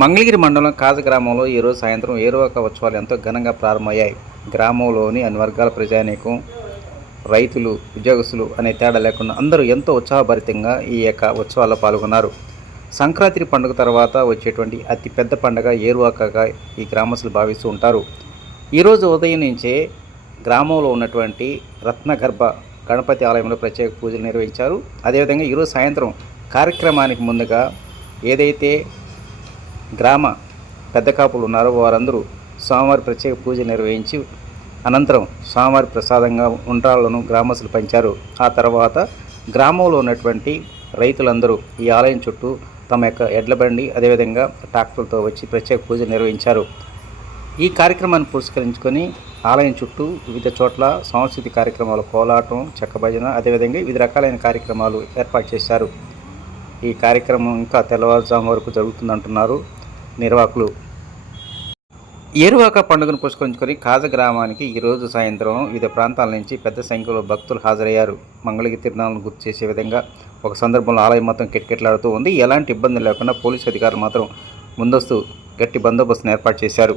మంగళగిరి మండలం కాజ గ్రామంలో ఈరోజు సాయంత్రం ఏరువాక ఉత్సవాలు ఎంతో ఘనంగా ప్రారంభమయ్యాయి. గ్రామంలోని అన్ని వర్గాల ప్రజానీకం, రైతులు, ఉద్యోగస్తులు అనే తేడా లేకుండా అందరూ ఎంతో ఉత్సాహభరితంగా ఈ యొక్క ఉత్సవాల్లో పాల్గొన్నారు. సంక్రాంతి పండుగ తర్వాత వచ్చేటువంటి అతిపెద్ద పండుగ ఏరువాకగా ఈ గ్రామస్తులు భావిస్తూ ఉంటారు. ఈరోజు ఉదయం నుంచే గ్రామంలో ఉన్నటువంటి రత్నగర్భ గణపతి ఆలయంలో ప్రత్యేక పూజలు నిర్వహించారు. అదేవిధంగా ఈరోజు సాయంత్రం కార్యక్రమానికి ముందుగా ఏదైతే గ్రామ పెద్ద కాపులు ఉన్నారో వారందరూ స్వామివారి ప్రత్యేక పూజలు నిర్వహించి అనంతరం స్వామివారి ప్రసాదంగా ఉండ్రాళ్లను గ్రామస్తులు పంచారు. ఆ తర్వాత గ్రామంలో ఉన్నటువంటి రైతులందరూ ఈ ఆలయం చుట్టూ తమ యొక్క ఎడ్ల బండి అదేవిధంగా ట్రాక్టర్లతో వచ్చి ప్రత్యేక పూజలు నిర్వహించారు. ఈ కార్యక్రమాన్ని పురస్కరించుకొని ఆలయం చుట్టూ వివిధ చోట్ల సాంస్కృతిక కార్యక్రమాలు, కోలాటం, చెక్క భజన అదేవిధంగా వివిధ రకాలైన కార్యక్రమాలు ఏర్పాటు చేశారు. ఈ కార్యక్రమం ఇంకా తెల్లవారుజాము వరకు జరుగుతుందంటున్నారు నిర్వాహకులు. ఏరువాక పండుగను పురస్కరించుకొని కాజ గ్రామానికి ఈరోజు సాయంత్రం వివిధ ప్రాంతాల నుంచి పెద్ద సంఖ్యలో భక్తులు హాజరయ్యారు. మంగళగిరి తిరునాళ్ళను గుర్తు చేసే విధంగా ఒక సందర్భంలో ఆలయం మొత్తం కిటకిటలాడుతూ ఉంది. ఎలాంటి ఇబ్బంది లేకుండా పోలీసు అధికారులు మాత్రం ముందస్తు గట్టి బందోబస్తును ఏర్పాటు చేశారు.